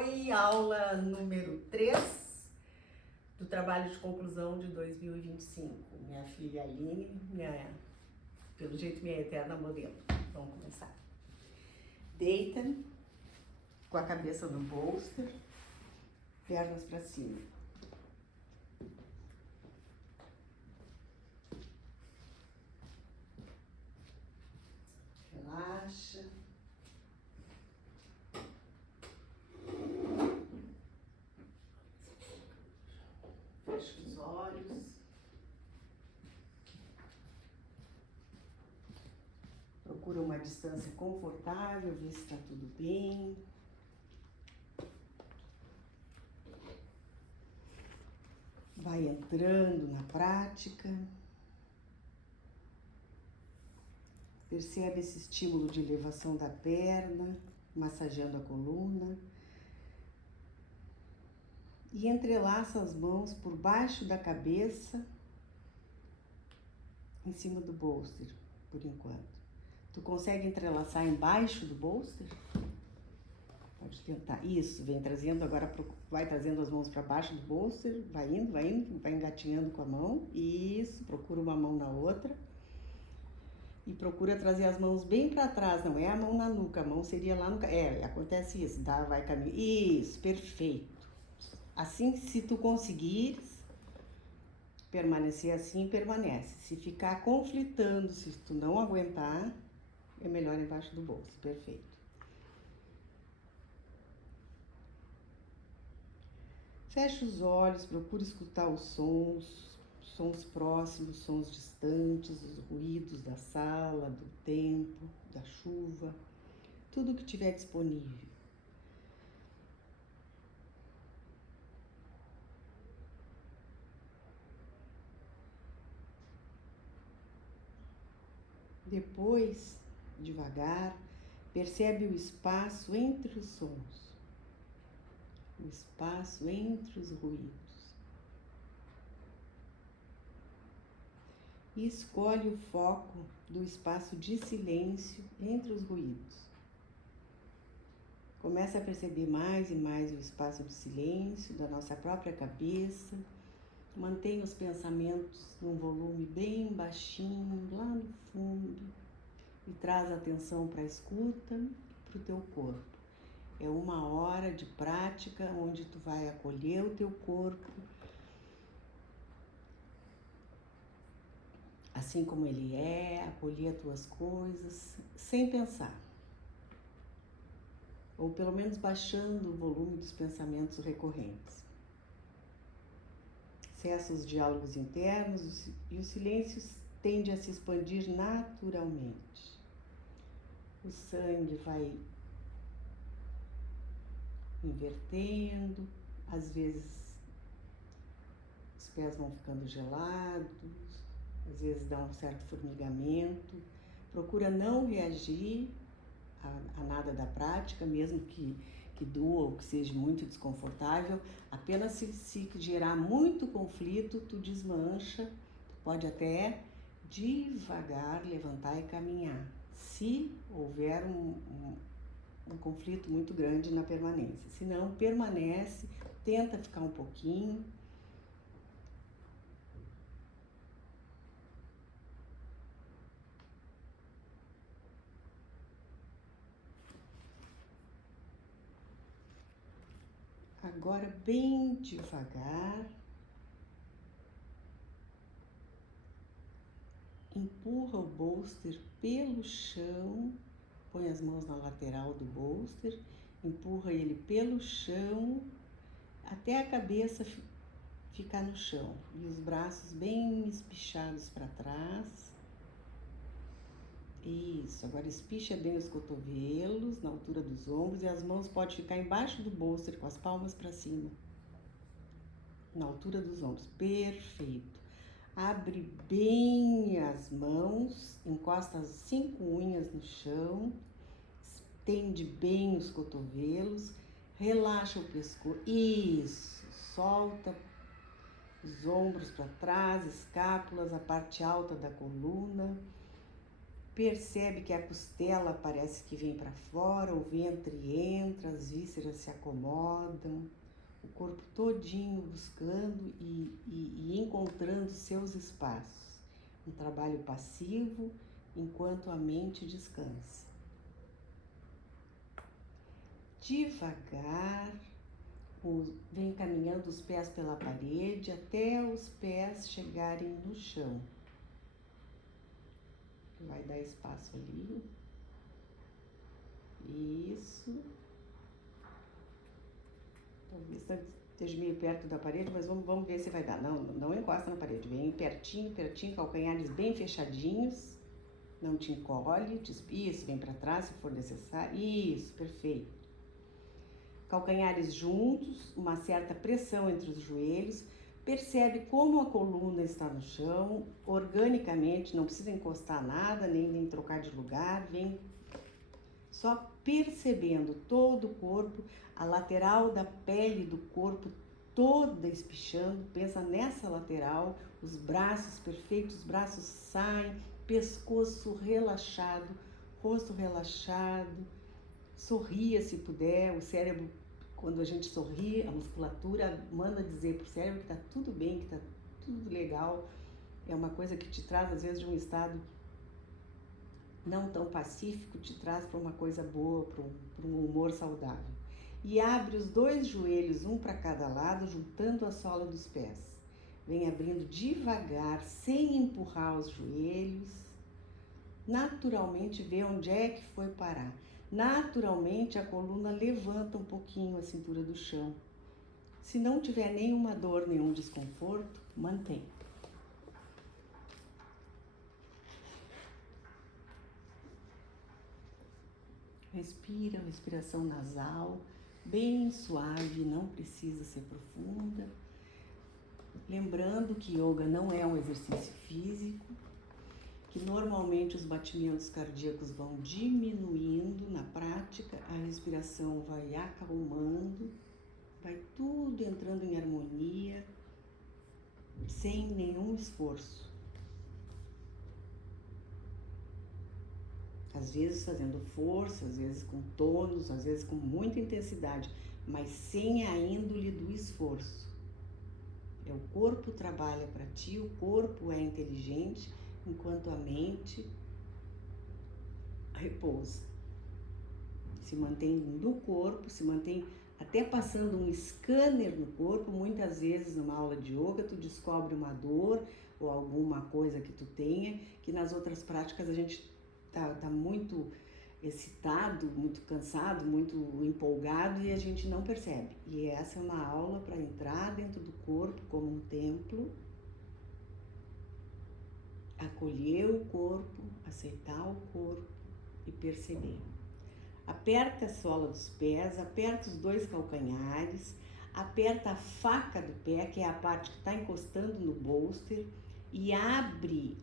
Oi, aula número 3 do trabalho de conclusão de 2025. Minha filha Aline, pelo jeito minha eterna modelo. Vamos começar. Deita com a cabeça no bolster, pernas para cima. Relaxa. Fecha os olhos. Procura uma distância confortável, vê se está tudo bem. Vai entrando na prática. Percebe esse estímulo de elevação da perna, massageando a coluna. E entrelaça as mãos por baixo da cabeça, em cima do bolster, por enquanto. Tu consegue entrelaçar embaixo do bolster? Pode tentar. Isso, vem trazendo agora, vai trazendo as mãos para baixo do bolster, vai indo, vai engatinhando com a mão. Isso, procura uma mão na outra. E procura trazer as mãos bem para trás, não é a mão na nuca, a mão seria lá no... acontece isso, dá, vai caminho. Isso, perfeito. Assim, se tu conseguires permanecer assim, permanece. Se ficar conflitando, se tu não aguentar, é melhor embaixo do bolso. Perfeito. Fecha os olhos, procura escutar os sons próximos, sons distantes, os ruídos da sala, do tempo, da chuva, tudo que tiver disponível. Depois, devagar, percebe o espaço entre os sons, o espaço entre os ruídos. E escolhe o foco do espaço de silêncio entre os ruídos. Começa a perceber mais e mais o espaço de silêncio da nossa própria cabeça. Mantenha os pensamentos num volume bem baixinho, lá no fundo, e traz a atenção para a escuta e para o teu corpo. É 1 hora de prática onde tu vai acolher o teu corpo, assim como ele é, acolher as tuas coisas, sem pensar. Ou pelo menos baixando o volume dos pensamentos recorrentes. Cessa os diálogos internos e o silêncio tende a se expandir naturalmente. O sangue vai invertendo, às vezes os pés vão ficando gelados, às vezes dá um certo formigamento. Procura não reagir a nada da prática, mesmo que doa ou que seja muito desconfortável. Apenas se gerar muito conflito, tu desmancha, tu pode até devagar levantar e caminhar, se houver um conflito muito grande na permanência. Se não, permanece, tenta ficar um pouquinho. Agora, bem devagar, empurra o bolster pelo chão, põe as mãos na lateral do bolster, empurra ele pelo chão até a cabeça ficar no chão e os braços bem espichados para trás. Isso, agora espicha bem os cotovelos na altura dos ombros e as mãos podem ficar embaixo do bolster com as palmas para cima, na altura dos ombros. Perfeito. Abre bem as mãos, encosta as 5 unhas no chão, estende bem os cotovelos, relaxa o pescoço. Isso, solta os ombros para trás, escápulas, a parte alta da coluna. Percebe que a costela parece que vem para fora, o ventre entra, as vísceras se acomodam, o corpo todinho buscando e encontrando seus espaços. Um trabalho passivo enquanto a mente descansa. Devagar, vem caminhando os pés pela parede até os pés chegarem no chão. Vai dar espaço ali. Isso. Talvez esteja meio perto da parede, mas vamos ver se vai dar. Não encosta na parede. Vem pertinho, calcanhares bem fechadinhos. Não te encolhe. Isso, vem para trás se for necessário. Isso, perfeito. Calcanhares juntos, uma certa pressão entre os joelhos. Percebe como a coluna está no chão, organicamente, não precisa encostar nada, nem trocar de lugar, vem só percebendo todo o corpo, a lateral da pele do corpo toda espichando, pensa nessa lateral, os braços perfeitos, os braços saem, pescoço relaxado, rosto relaxado, sorria se puder, o cérebro, quando a gente sorri, a musculatura manda dizer pro cérebro que tá tudo bem, que tá tudo legal, é uma coisa que te traz às vezes de um estado não tão pacífico, te traz para uma coisa boa, para um humor saudável. E abre os dois joelhos, um para cada lado, juntando a sola dos pés. Vem abrindo devagar, sem empurrar os joelhos. Naturalmente vê onde é que foi parar. Naturalmente a coluna levanta um pouquinho a cintura do chão. Se não tiver nenhuma dor, nenhum desconforto, mantém. Respira, respiração nasal, bem suave, não precisa ser profunda. Lembrando que yoga não é um exercício físico, que normalmente os batimentos cardíacos vão diminuindo na prática, a respiração vai acalmando, vai tudo entrando em harmonia, sem nenhum esforço. Às vezes fazendo força, às vezes com tônus, às vezes com muita intensidade, mas sem a índole do esforço. O corpo trabalha para ti, o corpo é inteligente, enquanto a mente repousa. Se mantém no corpo, se mantém até passando um scanner no corpo. Muitas vezes numa aula de yoga tu descobre uma dor ou alguma coisa que tu tenha, que nas outras práticas a gente tá muito excitado, muito cansado, muito empolgado e a gente não percebe. E essa é uma aula para entrar dentro do corpo como um templo, acolher o corpo, aceitar o corpo e perceber. Aperta a sola dos pés, aperta os dois calcanhares, aperta a faca do pé, que é a parte que está encostando no bolster, e abre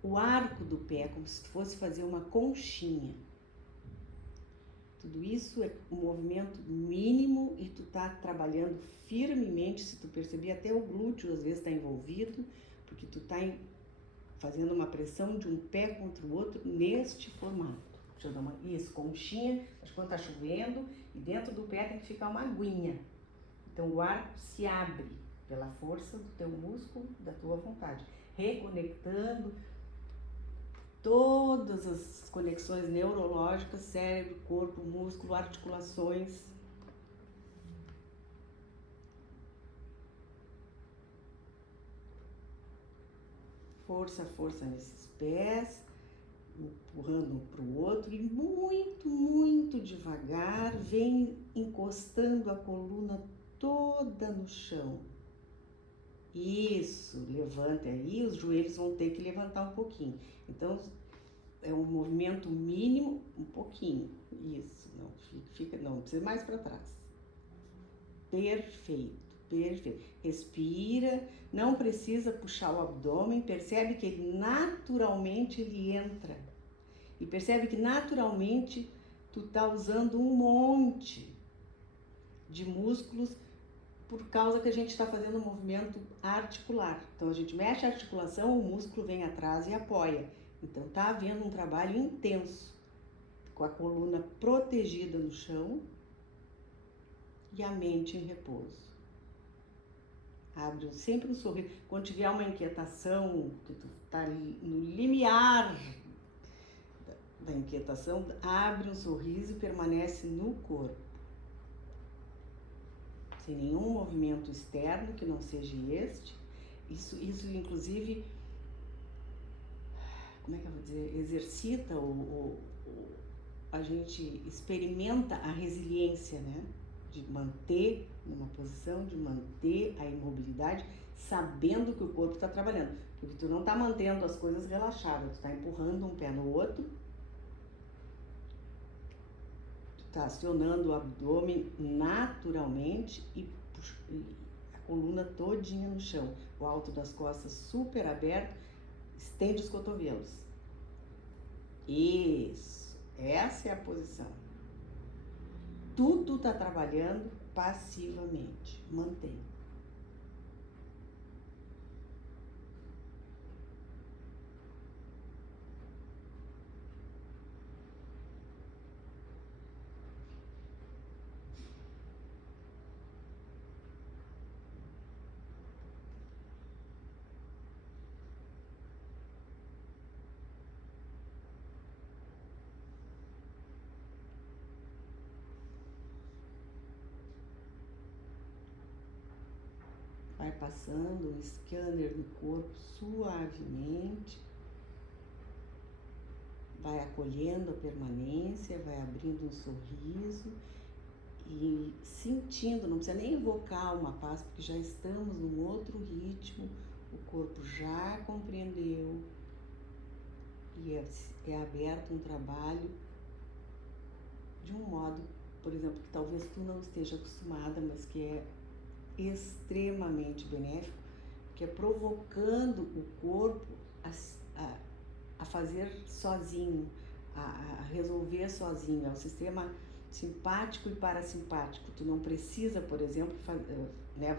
o arco do pé, como se fosse fazer uma conchinha. Tudo isso é um movimento mínimo e tu tá trabalhando firmemente. Se tu perceber, até o glúteo às vezes está envolvido, porque tu tá fazendo uma pressão de um pé contra o outro neste formato. Deixa eu dar isso, conchinha, acho que quando tá chovendo, e dentro do pé tem que ficar uma aguinha. Então o arco se abre pela força do teu músculo, da tua vontade, reconectando todas as conexões neurológicas, cérebro, corpo, músculo, articulações. Força, força nesses pés, empurrando um para o outro e muito, muito devagar, vem encostando a coluna toda no chão. Isso, levanta aí, os joelhos vão ter que levantar um pouquinho. Então, é um movimento mínimo, um pouquinho. Isso, não precisa mais para trás. Perfeito, perfeito. Respira, não precisa puxar o abdômen, percebe que ele naturalmente ele entra. E percebe que naturalmente tu tá usando um monte de músculos por causa que a gente está fazendo um movimento articular. Então a gente mexe a articulação, o músculo vem atrás e apoia. Então tá havendo um trabalho intenso, com a coluna protegida no chão e a mente em repouso. Abre sempre um sorriso. Quando tiver uma inquietação, que tu tá no limiar da inquietação, abre um sorriso e permanece no corpo. Sem nenhum movimento externo que não seja este. Isso inclusive, como é que eu vou dizer, exercita a gente experimenta a resiliência, né? De manter numa posição, de manter a imobilidade, sabendo que o corpo está trabalhando. Porque tu não está mantendo as coisas relaxadas, tu está empurrando um pé no outro, tu está acionando o abdômen naturalmente e a coluna todinha no chão. O alto das costas super aberto, estende os cotovelos. Isso, essa é a posição. Tudo está trabalhando passivamente. Mantém. Vai passando um scanner no corpo suavemente, vai acolhendo a permanência, vai abrindo um sorriso e sentindo, não precisa nem invocar uma paz, porque já estamos num outro ritmo, o corpo já compreendeu e é aberto um trabalho de um modo, por exemplo, que talvez tu não esteja acostumada, mas que é extremamente benéfico, que é provocando o corpo a fazer sozinho, a resolver sozinho. É o sistema simpático e parasimpático. Tu não precisa, por exemplo,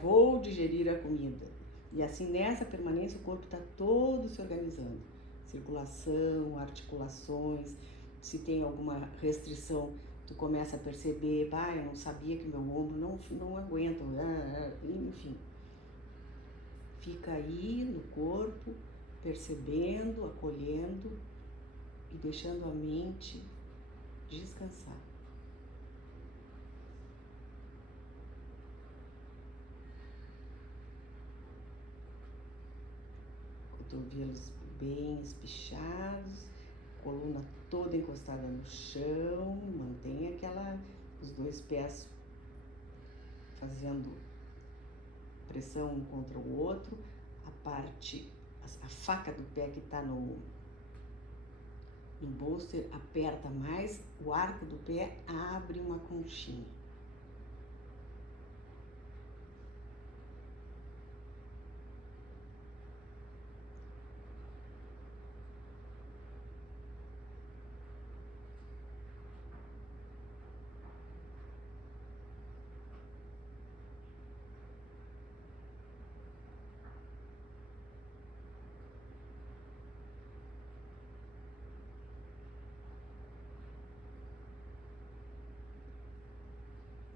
vou digerir a comida. E assim, nessa permanência, o corpo está todo se organizando. Circulação, articulações, se tem alguma restrição, tu começa a perceber, eu não sabia que meu ombro não aguenta, enfim. Fica aí no corpo, percebendo, acolhendo e deixando a mente descansar. Cotovelos bem espichados, coluna toda encostada no chão, mantenha os dois pés fazendo pressão um contra o outro, a faca do pé que está no bolster aperta mais, o arco do pé abre uma conchinha.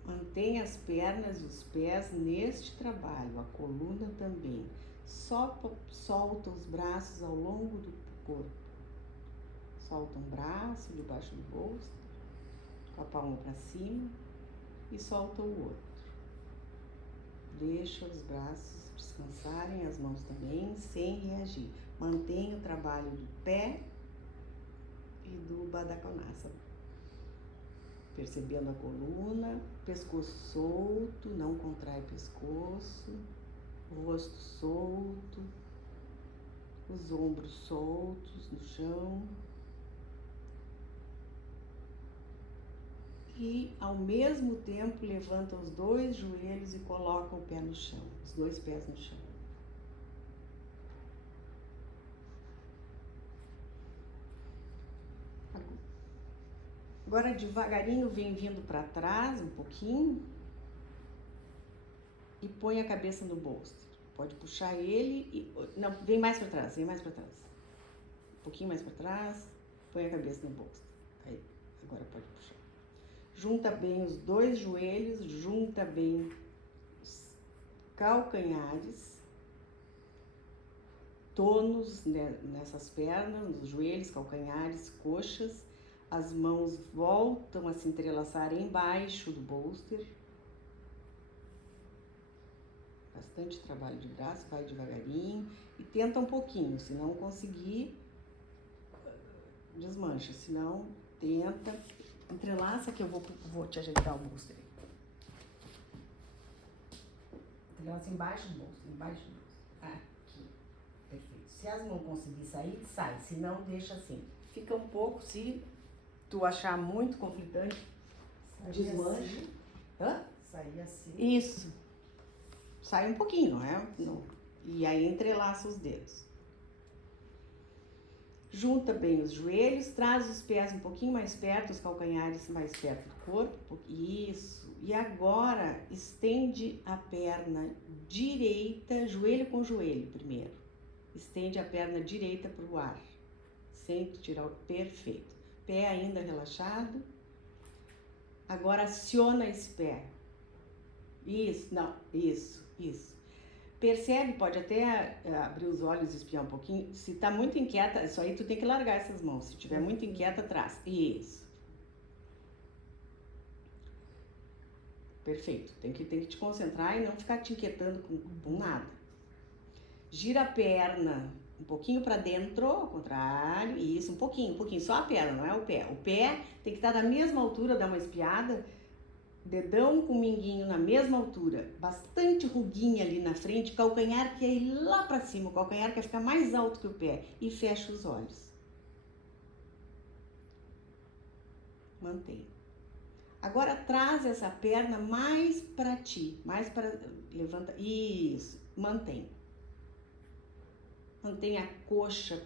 Mantenha as pernas e os pés neste trabalho, a coluna também. Solta os braços ao longo do corpo. Solta um braço debaixo do bolso, com a palma para cima, e solta o outro. Deixa os braços descansarem, as mãos também, sem reagir. Mantenha o trabalho do pé e do Baddha Konasana. Percebendo a coluna, pescoço solto, não contrai pescoço, rosto solto, os ombros soltos no chão. E, ao mesmo tempo, levanta os dois joelhos e coloca o pé no chão, os dois pés no chão. Agora, devagarinho, vem vindo para trás um pouquinho e põe a cabeça no bolso. Pode puxar ele e... Não, vem mais para trás, vem mais para trás. pouquinho mais para trás, põe a cabeça no bolso. Aí, agora pode puxar. Junta bem os dois joelhos, junta bem os calcanhares, tônus nessas pernas, nos joelhos, calcanhares, coxas. As mãos voltam a se entrelaçar embaixo do bolster. Bastante trabalho de braço, vai devagarinho e tenta um pouquinho. Se não conseguir, desmancha. Se não, tenta. Entrelaça que eu vou te ajeitar o bolster. Entrelaça embaixo do bolster, embaixo do bolster. Aqui. Perfeito. Se as mãos conseguir sair, sai. Se não, deixa assim. Fica um pouco, se tu achar muito conflitante, desmancha. Assim. Hã? Sair assim. Isso. Sai um pouquinho, não é? Não. E aí entrelaça os dedos. Junta bem os joelhos, traz os pés um pouquinho mais perto, os calcanhares mais perto do corpo. Isso. E agora estende a perna direita, joelho com joelho primeiro. Estende a perna direita para o ar. Sem tirar o... Perfeito. Pé ainda relaxado. Agora aciona esse pé. Isso, não, isso. Percebe, pode até abrir os olhos e espiar um pouquinho. Se tá muito inquieta, isso aí tu tem que largar essas mãos. Se tiver muito inquieta, traz. Isso. Perfeito. Tem que te concentrar e não ficar te inquietando com nada. Gira a perna um pouquinho para dentro, ao contrário. Isso, um pouquinho. Só a perna, não é o pé. O pé tem que estar da mesma altura, dá uma espiada. Dedão com minguinho na mesma altura, bastante ruguinha ali na frente, calcanhar quer ir lá para cima, o calcanhar quer ficar mais alto que o pé e fecha os olhos. Mantém. Agora traz essa perna mais para ti, mais para... Levanta, isso, mantém. Mantém a coxa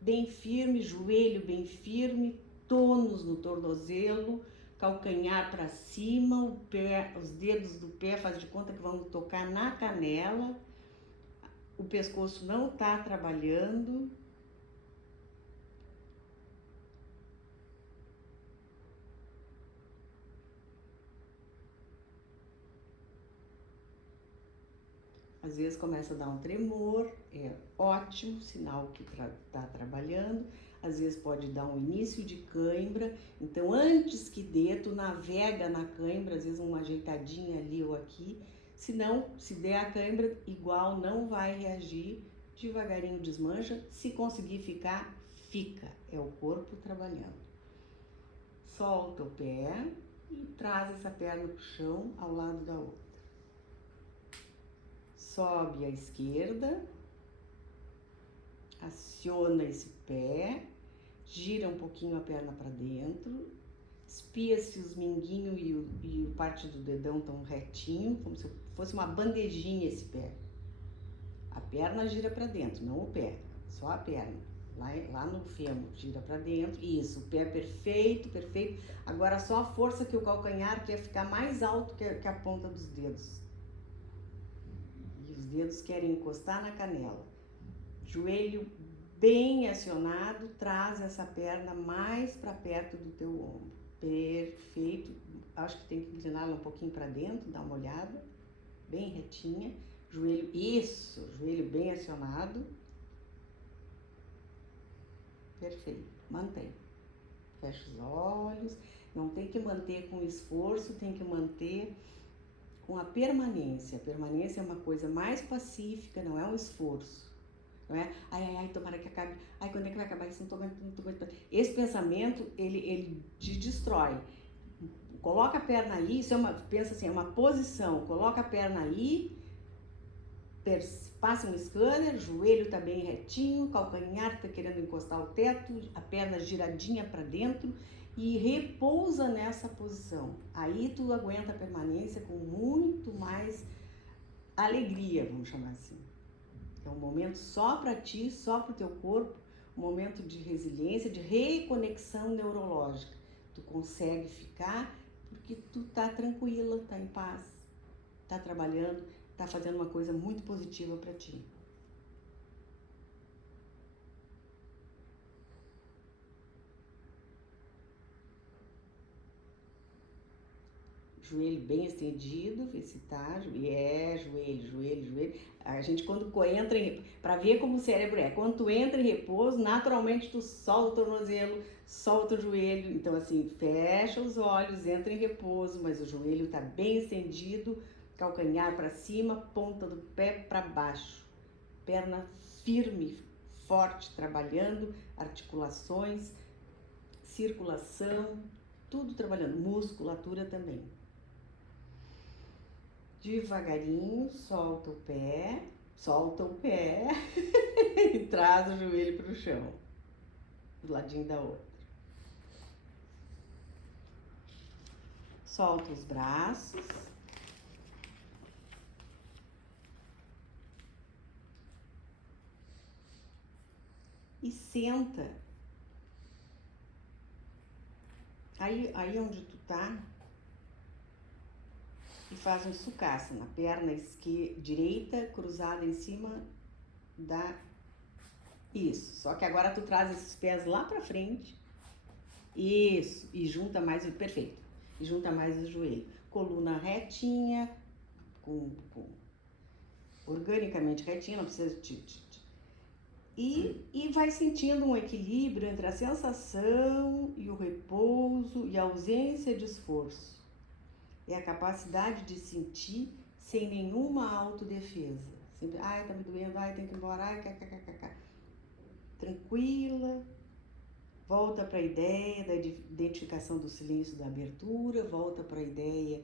bem firme, joelho bem firme, tônus no tornozelo, calcanhar para cima, o pé, os dedos do pé faz de conta que vão tocar na canela, o pescoço não está trabalhando. Às vezes começa a dar um tremor, é ótimo, sinal que está trabalhando. Às vezes pode dar um início de cãibra, então antes que dê, tu navega na cãibra, às vezes uma ajeitadinha ali ou aqui. Se não, se der a cãibra, igual não vai reagir, devagarinho desmancha. Se conseguir ficar, fica, é o corpo trabalhando. Solta o pé e traz essa perna pro chão ao lado da outra. Sobe a esquerda, aciona esse pé, gira um pouquinho a perna para dentro, espia se os minguinhos e parte do dedão estão retinho, como se fosse uma bandejinha esse pé. A perna gira para dentro, não o pé, só a perna. Lá no fêmur, gira para dentro, isso, o pé perfeito. Agora só a força que o calcanhar quer ficar mais alto que a ponta dos dedos. Os dedos querem encostar na canela. Joelho bem acionado, traz essa perna mais para perto do teu ombro. Perfeito. Acho que tem que incliná-la um pouquinho para dentro, dar uma olhada. Bem retinha. Joelho, isso, joelho bem acionado. Perfeito. Mantém. Fecha os olhos. Não tem que manter com esforço, tem que manter com a permanência. A permanência é uma coisa mais pacífica, não é um esforço. Não é, ai, tomara que acabe. Ai, quando é que vai acabar isso? Não tô aguentando. Esse pensamento, ele te destrói. Coloca a perna aí, isso é pensa assim, é uma posição. Coloca a perna aí, passa um scanner, joelho tá bem retinho, calcanhar tá querendo encostar o teto, a perna giradinha para dentro. E repousa nessa posição. Aí tu aguenta a permanência com muito mais alegria, vamos chamar assim. É um momento só para ti, só para o teu corpo, um momento de resiliência, de reconexão neurológica. Tu consegue ficar porque tu tá tranquila, tá em paz, tá trabalhando, tá fazendo uma coisa muito positiva para ti. joelho bem estendido, vê se tá, joelho, joelho. A gente quando entra para ver como o cérebro é, quando tu entra em repouso, naturalmente tu solta o tornozelo, solta o joelho, então assim, fecha os olhos, entra em repouso, mas o joelho tá bem estendido, calcanhar para cima, ponta do pé para baixo, perna firme, forte, trabalhando, articulações, circulação, tudo trabalhando, musculatura também. Devagarinho, solta o pé e traz o joelho para o chão, do ladinho da outra. Solta os braços. E senta. Aí onde tu tá, e faz um sukhasana, perna direita cruzada em cima da... Isso, só que agora tu traz esses pés lá pra frente. Isso, e junta mais, perfeito, e junta mais o joelho. Coluna retinha, organicamente retinha, não precisa e vai sentindo um equilíbrio entre a sensação e o repouso e a ausência de esforço. É a capacidade de sentir sem nenhuma autodefesa. Sempre, ai, tá me doendo, ai, tem que ir embora, ai, kkkk. Tranquila, volta para a ideia da identificação do silêncio, da abertura, volta para a ideia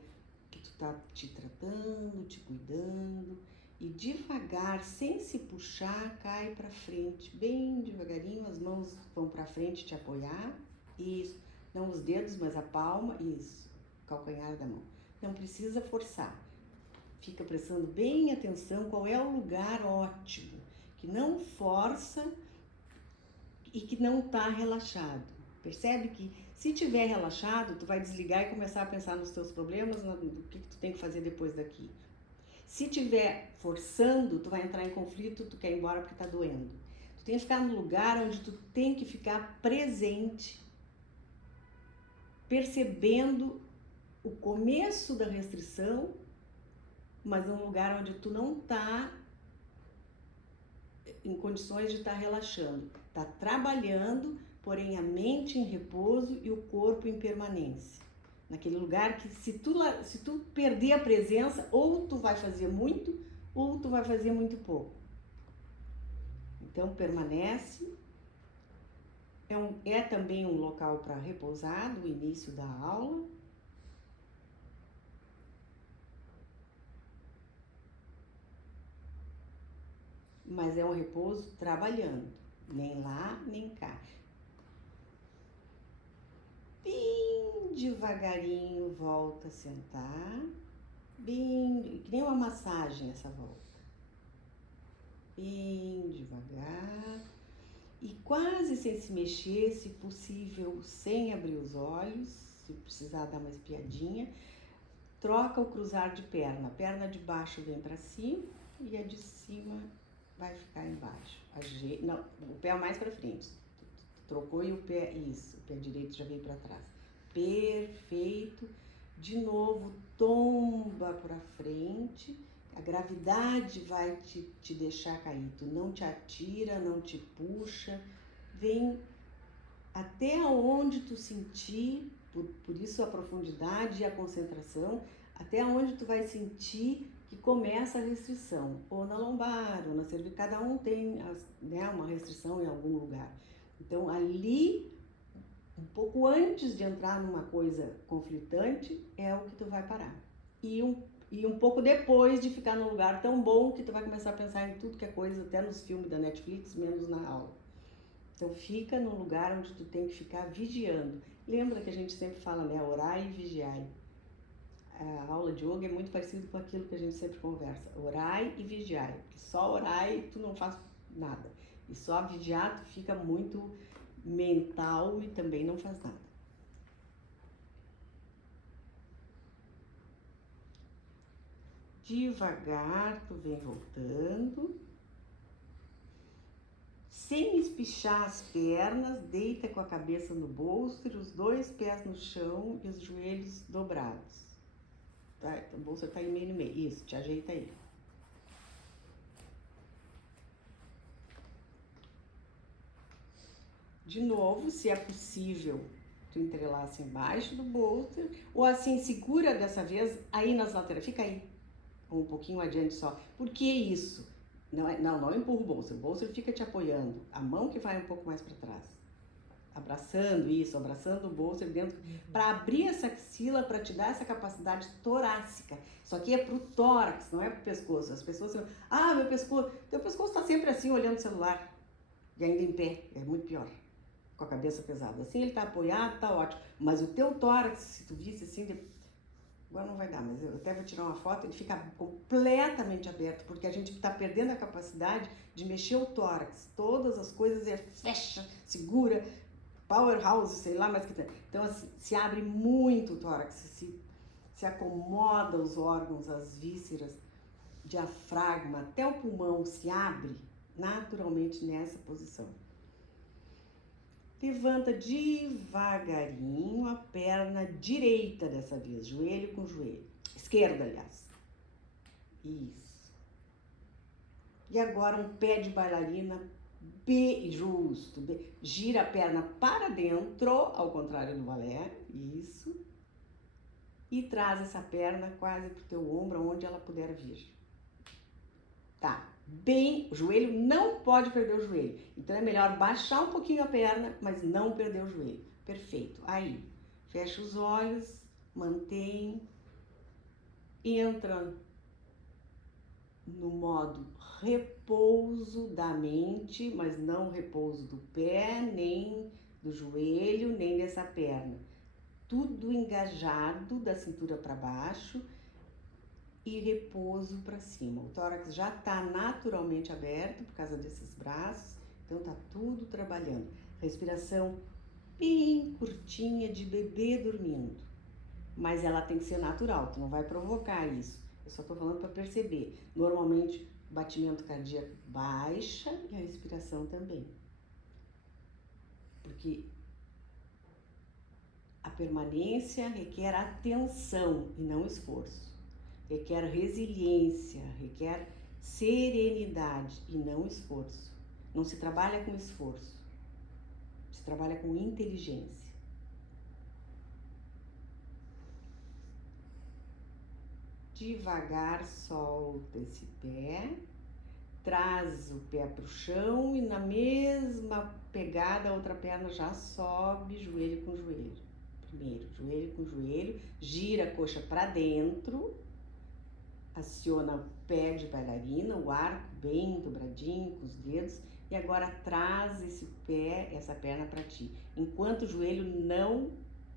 que tu tá te tratando, te cuidando. E devagar, sem se puxar, cai para frente, bem devagarinho, as mãos vão para frente te apoiar, isso, não os dedos, mas a palma, isso, calcanhar da mão. Não precisa forçar, fica prestando bem atenção qual é o lugar ótimo, que não força e que não tá relaxado. Percebe que se tiver relaxado, tu vai desligar e começar a pensar nos teus problemas, no que tu tem que fazer depois daqui. Se tiver forçando, tu vai entrar em conflito, tu quer ir embora porque tá doendo. Tu tem que ficar no lugar onde tu tem que ficar presente, percebendo o começo da restrição, mas num lugar onde tu não tá em condições de estar relaxando. Tá trabalhando, porém a mente em repouso e o corpo em permanência. Naquele lugar que se tu perder a presença, ou tu vai fazer muito, ou tu vai fazer muito pouco. Então permanece. É também um local para repousar, no início da aula. Mas é um repouso trabalhando, nem lá, nem cá. Bem devagarinho volta a sentar, bem, que nem uma massagem essa volta. Bem devagar e quase sem se mexer, se possível, sem abrir os olhos, se precisar dar uma espiadinha. Troca o cruzar de perna, a perna de baixo vem para cima e a de cima vai ficar embaixo. Não, o pé mais para frente. Trocou e o pé, isso, o pé direito já veio para trás. Perfeito. De novo, tomba para frente. A gravidade vai te deixar cair. Tu não te atira, não te puxa. Vem até onde tu sentir, por isso a profundidade e a concentração, até onde tu vai sentir que começa a restrição, ou na lombar, ou na cervical, cada um tem uma restrição em algum lugar. Então ali, um pouco antes de entrar numa coisa conflitante, é o que tu vai parar. E um pouco depois de ficar num lugar tão bom que tu vai começar a pensar em tudo que é coisa, até nos filmes da Netflix, menos na aula. Então fica num lugar onde tu tem que ficar vigiando. Lembra que a gente sempre fala, né? Orai e vigiai. A aula de yoga é muito parecido com aquilo que a gente sempre conversa. Orai e vigiai. Porque só orai tu não faz nada. E só vigiar tu fica muito mental e também não faz nada. Devagar tu vem voltando. Sem espichar as pernas, deita com a cabeça no bolster, os dois pés no chão e os joelhos dobrados. Tá, o bolso tá em meio no meio. Isso, te ajeita aí. De novo, se é possível, tu entrelaça embaixo do bolso, ou assim, segura dessa vez aí nas laterais, fica aí, um pouquinho adiante só. Por que isso? Não empurra o bolso ele fica te apoiando, a mão que vai um pouco mais para trás. Abraçando isso, abraçando o bolso dentro, para abrir essa axila, para te dar essa capacidade torácica. Isso aqui é pro tórax, não é pro pescoço. As pessoas falam, meu pescoço, teu pescoço tá sempre assim, olhando o celular, e ainda em pé, é muito pior. Com a cabeça pesada. Assim ele tá apoiado, tá ótimo. Mas o teu tórax, se tu visse assim, agora não vai dar, mas eu até vou tirar uma foto, ele fica completamente aberto, porque a gente tá perdendo a capacidade de mexer o tórax. Todas as coisas fecha, segura, powerhouse, sei lá mais que tem. Então assim, se abre muito o tórax, se acomoda os órgãos, as vísceras, diafragma, até o pulmão se abre naturalmente nessa posição. Levanta devagarinho a perna direita dessa vez, joelho com joelho. Esquerda, aliás. Isso. E agora um pé de bailarina justo. Gira a perna para dentro, ao contrário do balé. Isso. E traz essa perna quase pro teu ombro, onde ela puder vir. Tá. O joelho não pode perder o joelho. Então é melhor baixar um pouquinho a perna, mas não perder o joelho. Perfeito. Aí, fecha os olhos, mantém, entra no modo repouso da mente, mas não repouso do pé, nem do joelho, nem dessa perna. Tudo engajado da cintura para baixo e repouso para cima. O tórax já está naturalmente aberto por causa desses braços, então tá tudo trabalhando. Respiração bem curtinha de bebê dormindo, mas ela tem que ser natural, tu não vai provocar isso. Eu só tô falando para perceber. Normalmente o batimento cardíaco baixa e a respiração também. Porque a permanência requer atenção e não esforço. Requer resiliência, requer serenidade e não esforço. Não se trabalha com esforço, se trabalha com inteligência. Devagar solta esse pé, traz o pé para o chão e na mesma pegada a outra perna já sobe joelho com joelho. Primeiro, joelho com joelho, gira a coxa para dentro. Aciona o pé de bailarina, o arco bem dobradinho com os dedos e agora traz esse pé, essa perna para ti. Enquanto o joelho não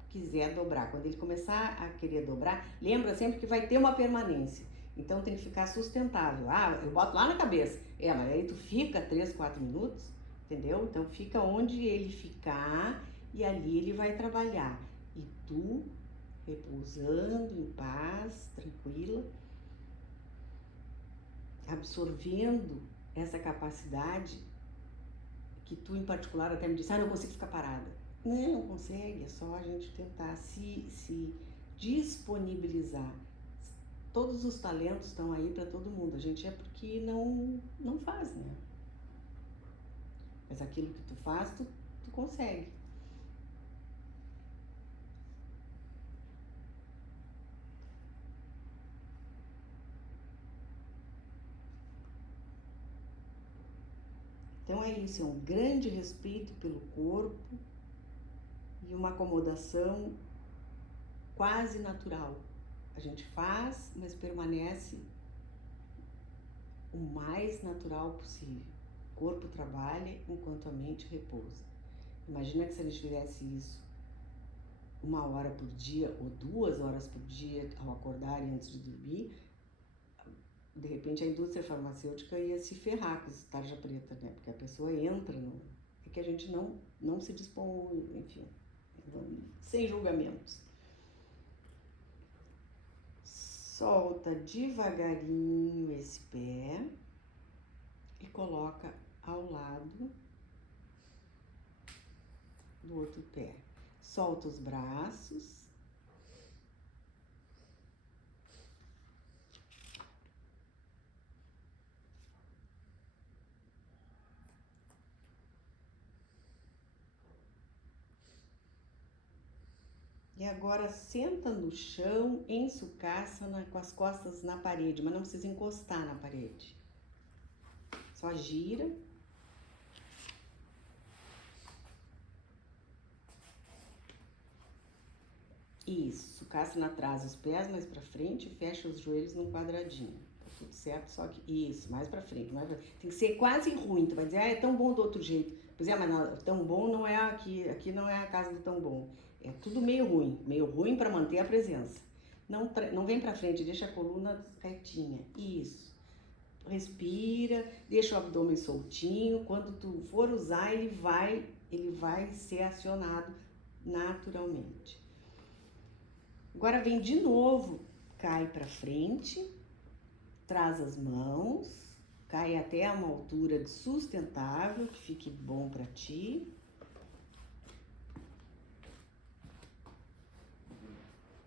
quiser dobrar. Quando ele começar a querer dobrar, lembra sempre que vai ter uma permanência. Então tem que ficar sustentável. Eu boto lá na cabeça. Mas aí tu fica 3, 4 minutos, entendeu? Então fica onde ele ficar e ali ele vai trabalhar. E tu repousando em paz, tranquila, absorvendo essa capacidade que tu em particular até me disse, não consigo ficar parada. Não consegue, é só a gente tentar se disponibilizar. Todos os talentos estão aí para todo mundo, a gente é porque não faz, né? Mas aquilo que tu faz, tu consegue. Então é isso, é um grande respeito pelo corpo e uma acomodação quase natural. A gente faz, mas permanece o mais natural possível. O corpo trabalha enquanto a mente repousa. Imagina que se a gente fizesse isso 1 hora por dia ou 2 horas por dia ao acordar e antes de dormir, de repente a indústria farmacêutica ia se ferrar com essa tarja preta, né? Porque a pessoa entra no... É que a gente não se dispõe, enfim, sem julgamentos. Solta devagarinho esse pé e coloca ao lado do outro pé. Solta os braços. E agora senta no chão, ensucaça com as costas na parede, mas não precisa encostar na parede. Só gira. Isso, sucaça atrás, os pés mais pra frente e fecha os joelhos num quadradinho. Tá tudo certo, só que isso, mais pra frente. Tem que ser quase ruim, tu vai dizer, é tão bom do outro jeito. Pois é, mas não, tão bom não é aqui não é a casa do tão bom. É tudo meio ruim pra manter a presença. Não vem pra frente, deixa a coluna retinha, isso. Respira, deixa o abdômen soltinho, quando tu for usar ele vai ser acionado naturalmente. Agora vem de novo, cai pra frente, traz as mãos, cai até uma altura sustentável, que fique bom pra ti.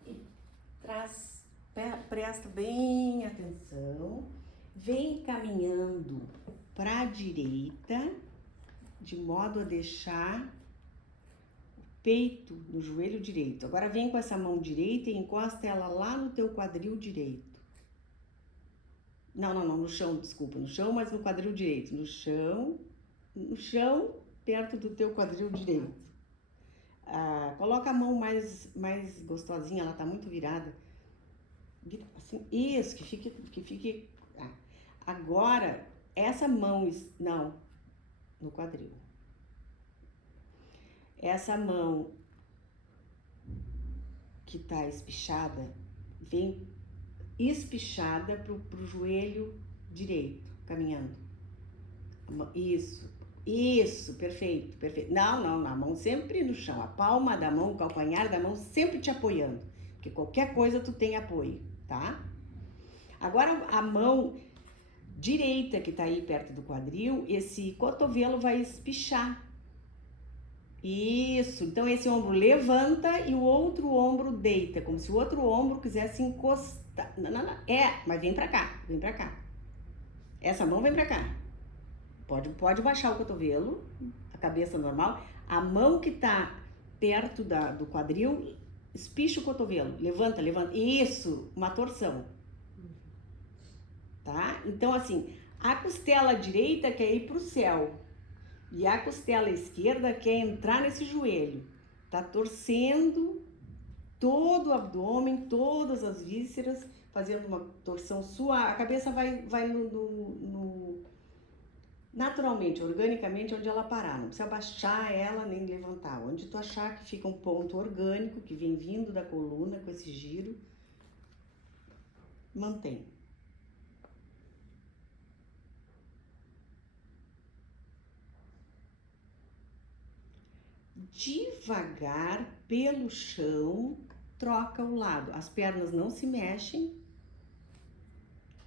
E presta bem atenção, vem caminhando pra direita, de modo a deixar peito no joelho direito. Agora vem com essa mão direita e encosta ela lá no teu quadril direito. Não, no chão, desculpa, no chão, mas no quadril direito. No chão, perto do teu quadril direito. Coloca a mão mais gostosinha, ela tá muito virada. Assim, isso, que fique. Agora, essa mão, não, no quadril. Essa mão que tá espichada, vem espichada pro joelho direito, caminhando. Isso, perfeito. Não, a mão sempre no chão, a palma da mão, o calcanhar da mão sempre te apoiando, porque qualquer coisa tu tem apoio, tá? Agora a mão direita que tá aí perto do quadril, esse cotovelo vai espichar. Isso, então esse ombro levanta e o outro ombro deita, como se o outro ombro quisesse encostar. Não. Mas vem pra cá. Essa mão vem pra cá. Pode baixar o cotovelo, a cabeça normal. A mão que tá perto do quadril, espicha o cotovelo, levanta. Isso, uma torção. Tá? Então assim, a costela direita quer ir pro céu. E a costela esquerda quer entrar nesse joelho. Tá torcendo todo o abdômen, todas as vísceras, fazendo uma torção sua. A cabeça vai naturalmente, organicamente, onde ela parar. Não precisa baixar ela nem levantar. Onde tu achar que fica um ponto orgânico que vem vindo da coluna com esse giro, mantém. Devagar, pelo chão, troca o lado. As pernas não se mexem.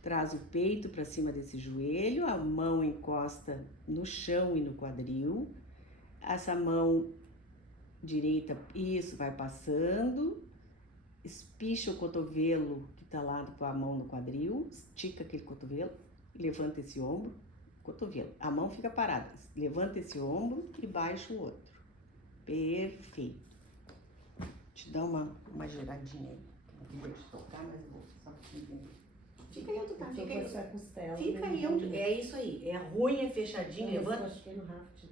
Traz o peito para cima desse joelho, a mão encosta no chão e no quadril. Essa mão direita, isso, vai passando. Espicha o cotovelo que tá lá com a mão no quadril, estica aquele cotovelo, levanta esse ombro, cotovelo. A mão fica parada, levanta esse ombro e baixa o outro. Perfeito. Te dá uma giradinha aí. Não vou te tocar, mas vou só entender. Fica aí onde tá, fica aí onde. É isso aí. É ruim, é fechadinho, levanta. Acho que é no raft.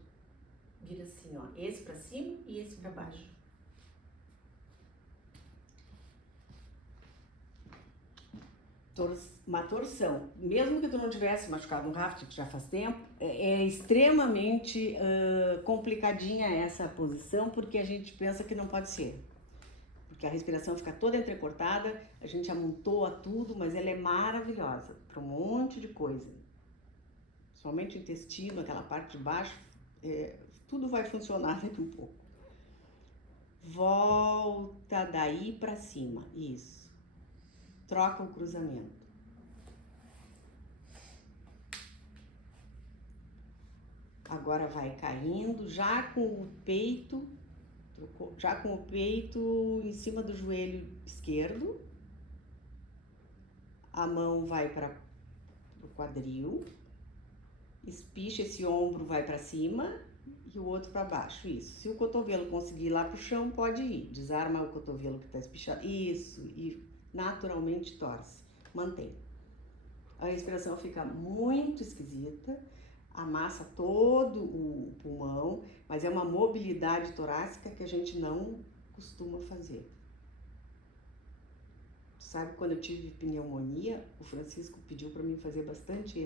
Vira assim, ó. Esse pra cima e esse pra baixo. Uma torção. Mesmo que tu não tivesse machucado no raft, que já faz tempo, é extremamente complicadinha essa posição, porque a gente pensa que não pode ser. Porque a respiração fica toda entrecortada, a gente amontoa tudo, mas ela é maravilhosa para um monte de coisa. Somente o intestino, aquela parte de baixo, tudo vai funcionar daqui um pouco. Volta daí para cima, isso. Troca o cruzamento. Agora vai caindo, já com o peito em cima do joelho esquerdo. A mão vai para o quadril. Espicha esse ombro, vai para cima. e o outro para baixo, isso. Se o cotovelo conseguir ir lá pro chão, pode ir. Desarma o cotovelo que tá espichado, isso, e naturalmente torce. Mantém. A respiração fica muito esquisita, amassa todo o pulmão, mas é uma mobilidade torácica que a gente não costuma fazer. Sabe, quando eu tive pneumonia, o Francisco pediu para mim fazer bastante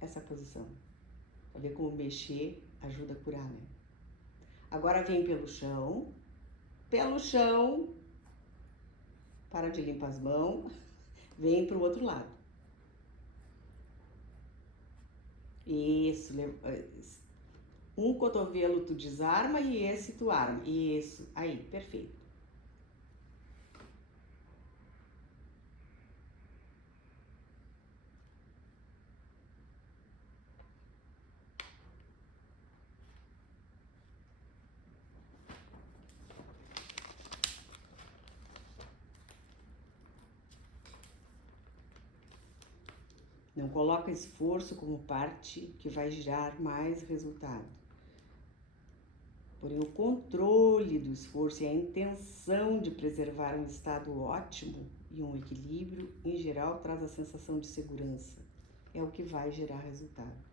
essa posição. Pra ver como mexer ajuda a curar, né? Agora vem pelo chão, para de limpar as mãos, vem pro outro lado. Isso, um cotovelo tu desarma e esse tu arma. Isso, aí, perfeito. Não coloca esforço como parte que vai gerar mais resultado. Porém, o controle do esforço e a intenção de preservar um estado ótimo e um equilíbrio, em geral, traz a sensação de segurança. É o que vai gerar resultado.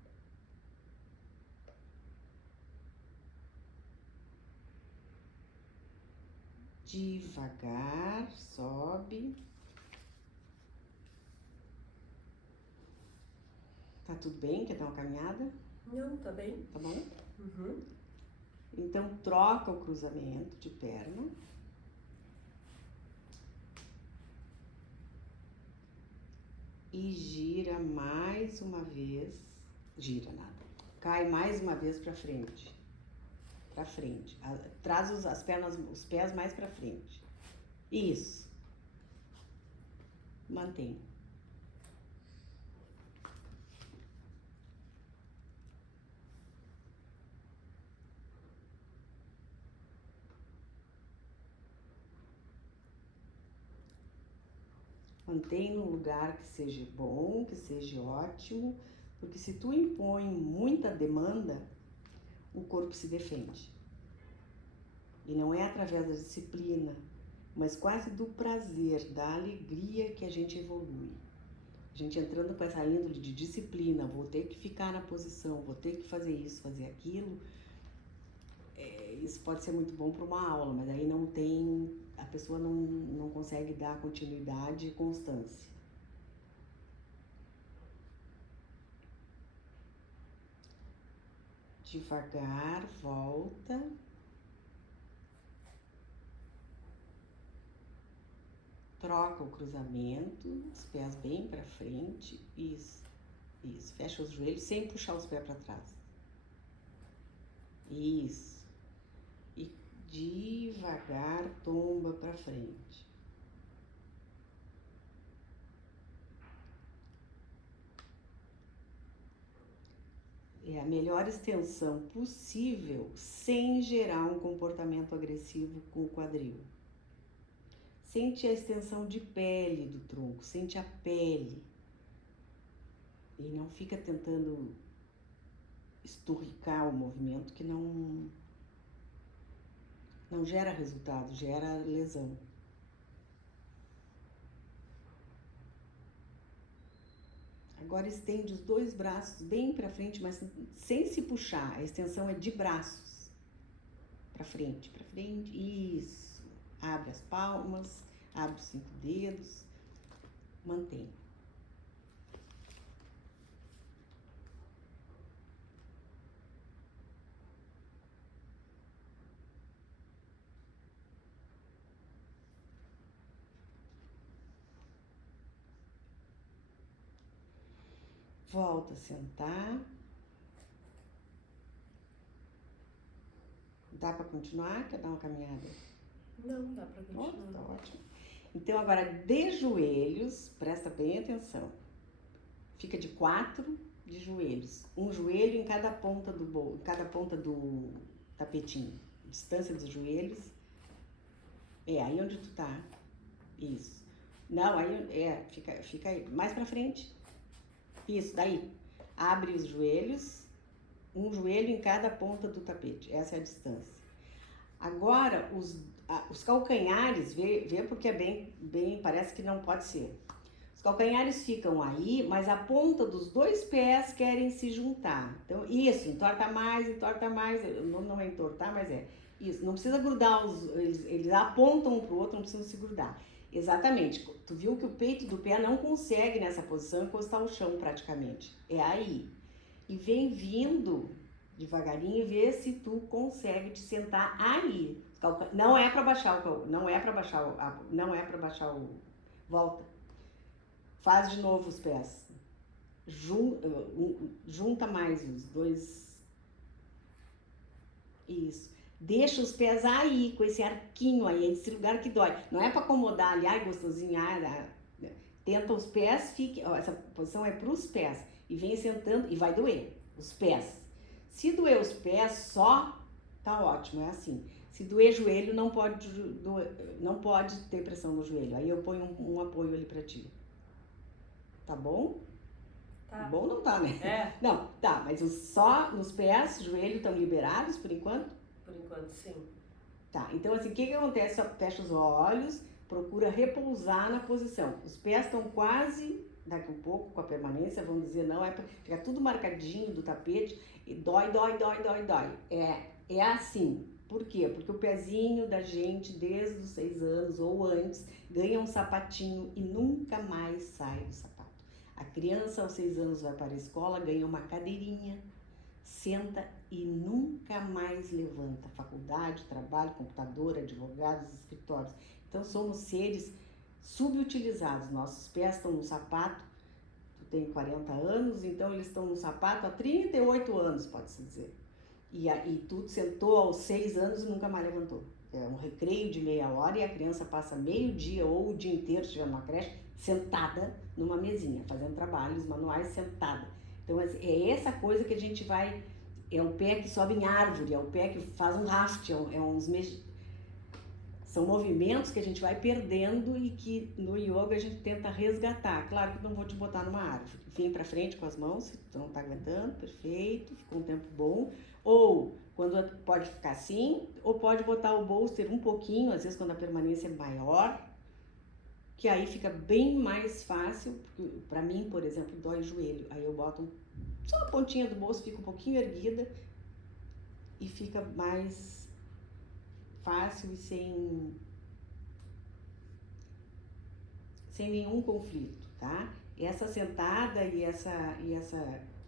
Devagar, sobe. Tá tudo bem? Quer dar uma caminhada? Não, tá bem. Tá bom? Uhum. Então, troca o cruzamento de perna. E gira mais uma vez. Gira nada. Cai mais uma vez para frente. Para frente. Traz as pernas, os pés mais para frente. Isso. Mantém. Mantém num lugar que seja bom, que seja ótimo, porque se tu impõe muita demanda, o corpo se defende. E não é através da disciplina, mas quase do prazer, da alegria que a gente evolui. A gente entrando com essa índole de disciplina, vou ter que ficar na posição, vou ter que fazer isso, fazer aquilo. Isso pode ser muito bom para uma aula, mas aí não tem, a pessoa não consegue dar continuidade e constância. Devagar, volta. Troca o cruzamento, os pés bem para frente. Isso, isso. Fecha os joelhos sem puxar os pés para trás. Isso. E devagar tomba para frente. É a melhor extensão possível sem gerar um comportamento agressivo com o quadril. Sente a extensão de pele do tronco, sente a pele. E não fica tentando esturricar o movimento que não gera resultado, gera lesão. Agora estende os dois braços bem para frente, mas sem se puxar. A extensão é de braços. Para frente, isso. Abre as palmas, abre os 5 dedos, mantém. Volta a sentar. Dá para continuar? Quer dar uma caminhada? Não, dá pra continuar. Oh, tá ótimo. Então agora de joelhos, presta bem atenção. Fica de 4 de joelhos. Um joelho em cada ponta do tapetinho. Distância dos joelhos. Aí onde tu tá. Isso. Não, aí fica aí. Mais pra frente. Isso, daí. Abre os joelhos. Um joelho em cada ponta do tapete. Essa é a distância. Agora, os calcanhares, vê porque é bem, parece que não pode ser. Os calcanhares ficam aí, mas a ponta dos dois pés querem se juntar. Então, isso, entorta mais. O nome não é entortar, mas é isso. Não precisa grudar, eles apontam um para o outro, não precisam se grudar. Exatamente. Tu viu que o peito do pé não consegue nessa posição encostar o chão praticamente. É aí. E vem vindo devagarinho e vê se tu consegue te sentar aí. Não é para baixar o volta. Faz de novo os pés. Junta mais os dois. Isso. Deixa os pés aí, com esse arquinho aí, esse lugar que dói. Não é para acomodar ali, ai, gostosinho, tenta os pés, essa posição é para os pés. E vem sentando, e vai doer os pés. Se doer os pés só, tá ótimo, é assim. Se doer joelho, não pode ter pressão no joelho. Aí eu ponho um apoio ali pra ti. Tá bom? Tá. Bom não tá, né? É. Não, tá, mas só nos pés, joelho estão liberados por enquanto? Por enquanto, sim. Tá, então assim, o que acontece? Só fecha os olhos, procura repousar na posição. Os pés estão quase, daqui um pouco, com a permanência, vamos dizer, não, fica tudo marcadinho do tapete e dói. É assim. Por quê? Porque o pezinho da gente, desde os 6 anos ou antes, ganha um sapatinho e nunca mais sai do sapato. A criança aos 6 anos vai para a escola, ganha uma cadeirinha, senta e nunca mais levanta. Faculdade, trabalho, computador, advogados, escritórios. Então somos seres subutilizados. Nossos pés estão no sapato, tu tem 40 anos, então eles estão no sapato há 38 anos, pode-se dizer. E tu sentou aos 6 anos e nunca mais levantou. É um recreio de meia hora e a criança passa meio dia ou o dia inteiro, se estiver numa creche, sentada numa mesinha, fazendo trabalhos manuais sentada. Então é essa coisa que a gente vai, é o pé que sobe em árvore, é o pé que faz um raft, são movimentos que a gente vai perdendo e que no yoga a gente tenta resgatar. Claro que não vou te botar numa árvore. Vem pra frente com as mãos, se tu não tá aguentando, perfeito, ficou um tempo bom. Ou quando pode ficar assim, ou pode botar o bolster um pouquinho, às vezes quando a permanência é maior, que aí fica bem mais fácil, porque pra mim, por exemplo, dói o joelho. Aí eu boto só a pontinha do bolso, fica um pouquinho erguida e fica mais fácil e sem nenhum conflito, tá? Essa sentada e essa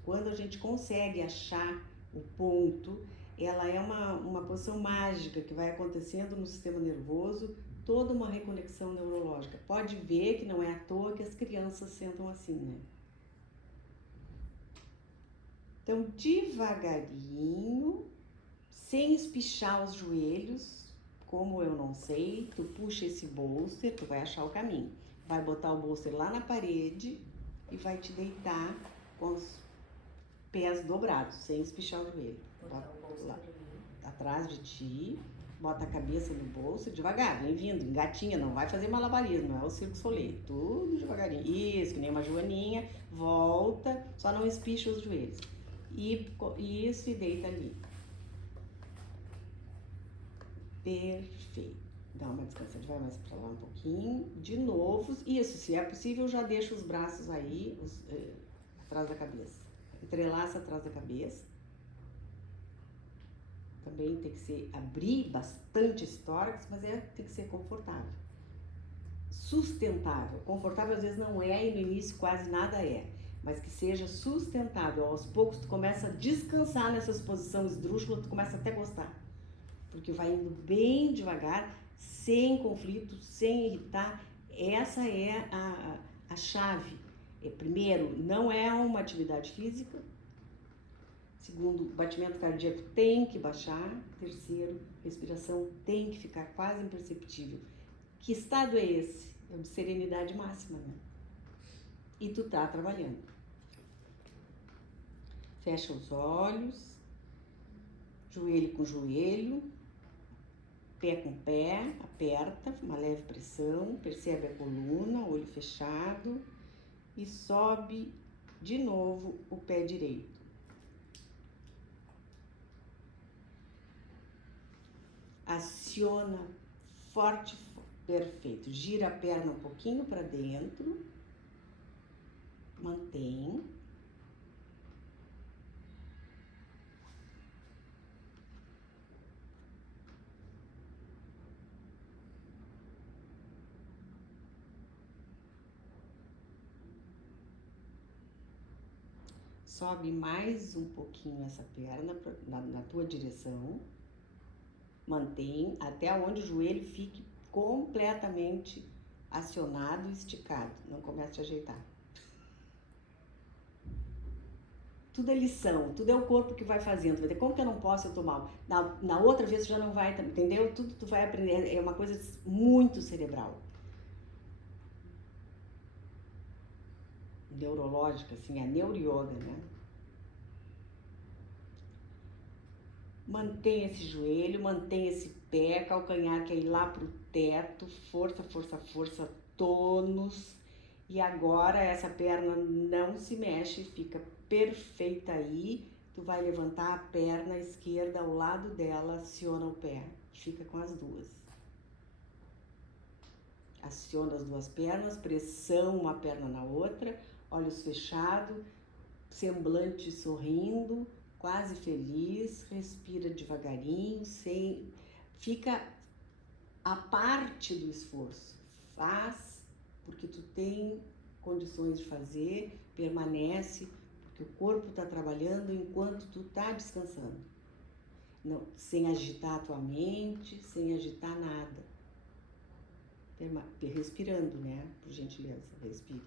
quando a gente consegue achar o ponto, ela é uma posição mágica que vai acontecendo no sistema nervoso, toda uma reconexão neurológica. Pode ver que não é à toa que as crianças sentam assim, né? Então, devagarinho, sem espichar os joelhos, como eu não sei, tu puxa esse bolster, tu vai achar o caminho. Vai botar o bolster lá na parede e vai te deitar com os pés dobrados, sem espichar o joelho. Botar o bolso lá atrás de ti, bota a cabeça no bolso, devagar, vem vindo, engatinha, não vai fazer malabarismo, não é o Cirque du Soleil, tudo devagarinho. Isso, que nem uma joaninha, volta, só não espicha os joelhos. Isso, e deita ali. Perfeito. Dá uma descansada, vai mais pra lá um pouquinho. De novo, isso, se é possível, já deixa os braços aí, atrás da cabeça. Entrelaça atrás da cabeça. Também tem que abrir bastante esse tórax, mas tem que ser confortável. Sustentável. Confortável às vezes não é e no início quase nada é. Mas que seja sustentável. Aos poucos tu começa a descansar nessas posições esdrúxulas, tu começa até a gostar. Porque vai indo bem devagar, sem conflito, sem irritar. Essa é a chave. Primeiro, não é uma atividade física. Segundo, o batimento cardíaco tem que baixar. Terceiro, respiração tem que ficar quase imperceptível. Que estado é esse? É de serenidade máxima, né? E tu tá trabalhando. Fecha os olhos, joelho com joelho, pé com pé, aperta, uma leve pressão, percebe a coluna, olho fechado e sobe de novo o pé direito. aciona forte, perfeito. Gira a perna um pouquinho para dentro, mantém. Sobe mais um pouquinho essa perna na tua direção. Mantém até onde o joelho fique completamente acionado e esticado. Não comece a ajeitar. Tudo é lição, tudo é o corpo que vai fazendo. Vai dizer, como que eu não posso, eu tô mal? Na outra vez tu já não vai, entendeu? Tudo tu vai aprender, é uma coisa muito cerebral. Neurológica, assim, é neuro-yoga, né? Mantenha esse joelho, mantenha esse pé, calcanhar quer ir lá pro teto, força, força, força, tônus. E agora essa perna não se mexe, fica perfeita aí. Tu vai levantar a perna esquerda ao lado dela, aciona o pé, fica com as duas. Aciona as duas pernas, pressão uma perna na outra, olhos fechados, semblante sorrindo, quase feliz, respira devagarinho, fica a parte do esforço. Faz porque tu tem condições de fazer, permanece, porque o corpo está trabalhando enquanto tu está descansando. Não, sem agitar a tua mente, sem agitar nada. Respirando, né? Por gentileza, respire.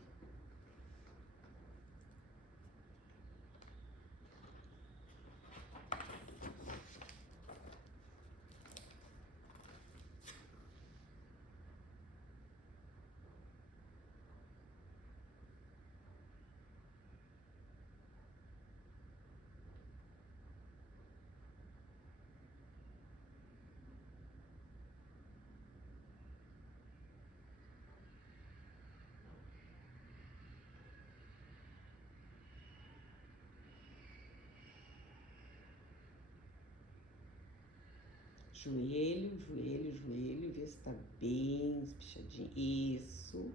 Joelho, joelho, joelho, vê se tá bem espichadinho. Isso.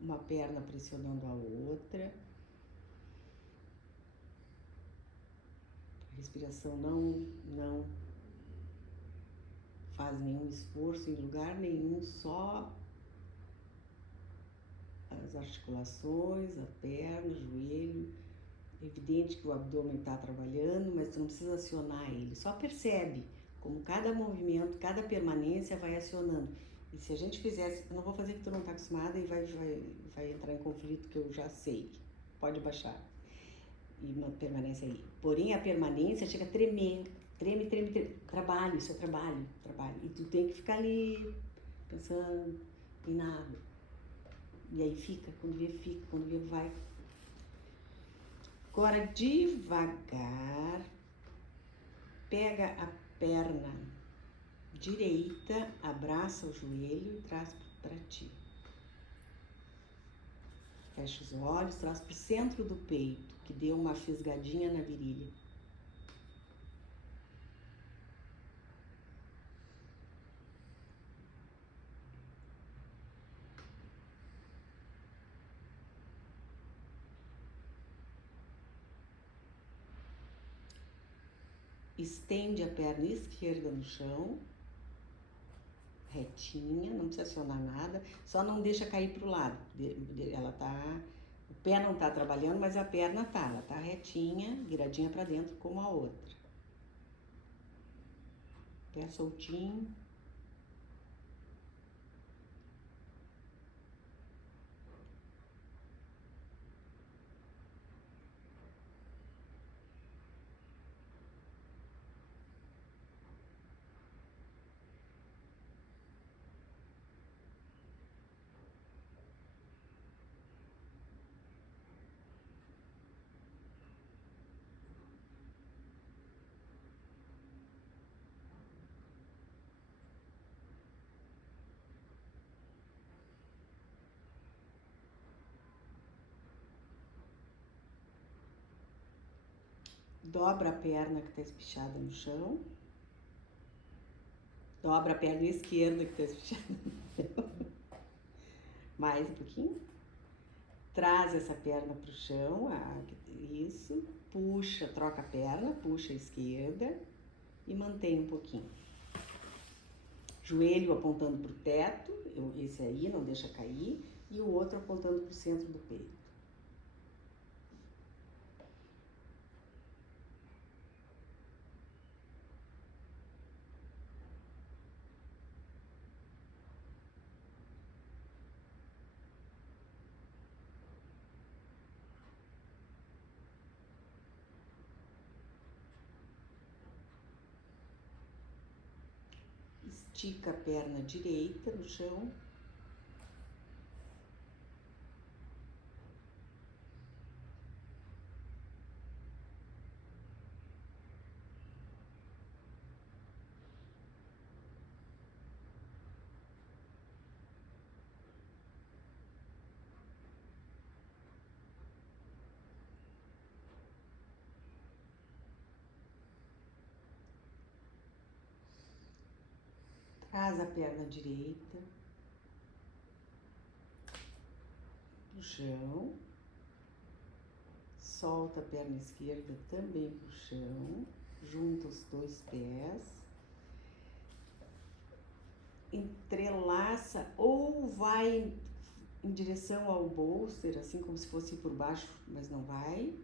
Uma perna pressionando a outra. A respiração não faz nenhum esforço em lugar nenhum, só as articulações, a perna, o joelho. É evidente que o abdômen está trabalhando, mas tu não precisa acionar ele. Só percebe como cada movimento, cada permanência vai acionando. E se a gente fizesse, eu não vou fazer que tu não está acostumada e vai entrar em conflito que eu já sei. Pode baixar. E permanece aí. Porém, a permanência chega a tremer. Treme, treme, treme. Trabalho, isso é trabalho, trabalho. E tu tem que ficar ali, pensando em nada. E aí fica, quando vê, vai. Agora, devagar, pega a perna direita, abraça o joelho e traz para ti. Fecha os olhos, traz para o centro do peito, que deu uma fisgadinha na virilha. Estende a perna esquerda no chão, retinha, não precisa acionar nada, só não deixa cair para o lado. Ela tá, o pé não está trabalhando, mas a perna tá, ela tá retinha, viradinha para dentro como a outra. Pé soltinho. Dobra a perna que está espichada no chão. Dobra a perna esquerda que tá fechando. Mais um pouquinho. Traz essa perna pro chão, isso. Puxa, troca a perna, puxa a esquerda e mantém um pouquinho. Joelho apontando pro teto, esse aí não deixa cair, e o outro apontando pro centro do peito. Estica a perna direita no chão. Traz a perna direita pro chão. Solta a perna esquerda também pro chão. Junta os dois pés. Entrelaça ou vai em direção ao bolster, assim como se fosse por baixo, mas não vai.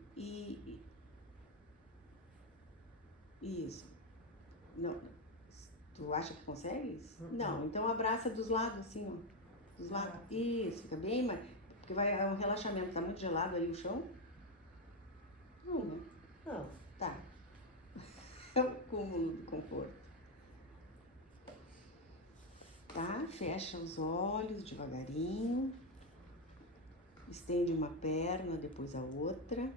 Isso. Não. Tu acha que consegue? Não, então abraça dos lados, assim, ó. Dos lados. Isso, fica bem, mas. Porque é um relaxamento. Tá muito gelado aí o chão? Não, né? Não. Tá. É o cúmulo do conforto. Tá? Fecha os olhos devagarinho. Estende uma perna, depois a outra.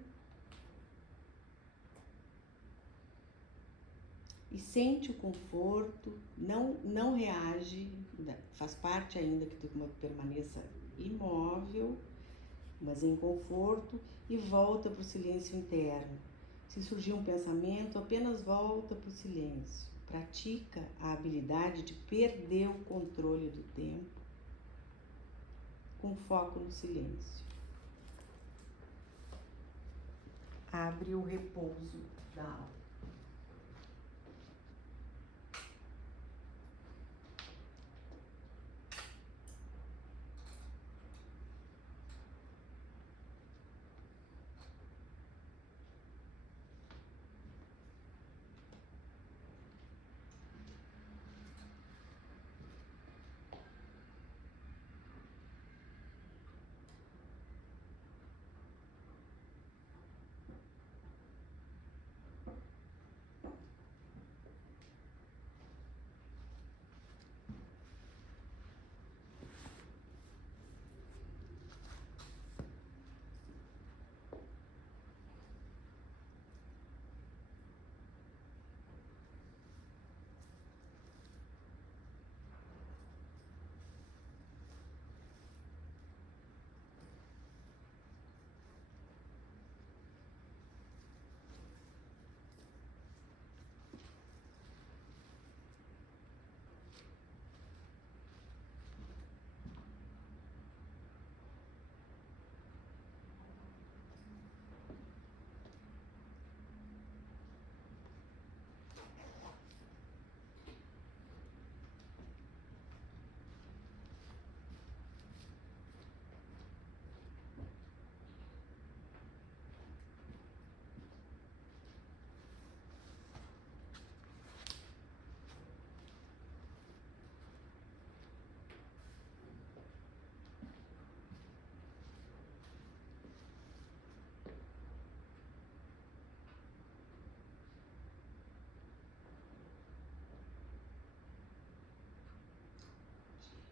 E sente o conforto, não reage, faz parte ainda que tu permaneça imóvel, mas em conforto, e volta para o silêncio interno. Se surgir um pensamento, apenas volta para o silêncio. Pratica a habilidade de perder o controle do tempo com foco no silêncio. Abre o repouso da alma.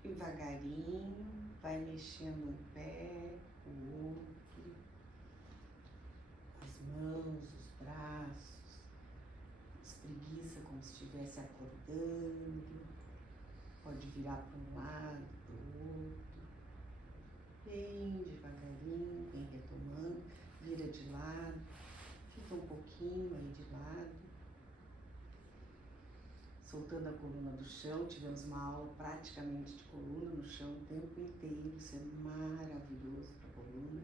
Devagarinho, vai mexendo um pé, o outro, as mãos, os braços, espreguiça como se estivesse acordando, pode virar para um lado, para o outro, bem devagarinho, vem retomando, vira de lado, fica um pouquinho aí de lado. soltando a coluna do chão. Tivemos uma aula praticamente de coluna no chão o tempo inteiro, isso é maravilhoso para a coluna.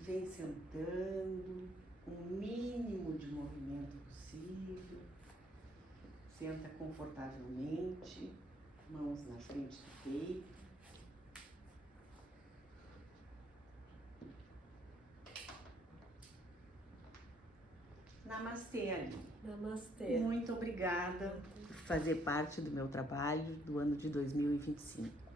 Vem sentando, o mínimo de movimento possível. Senta confortavelmente, mãos na frente do peito. Namastê, Aline. Namastê. Muito obrigada por fazer parte do meu trabalho do ano de 2025.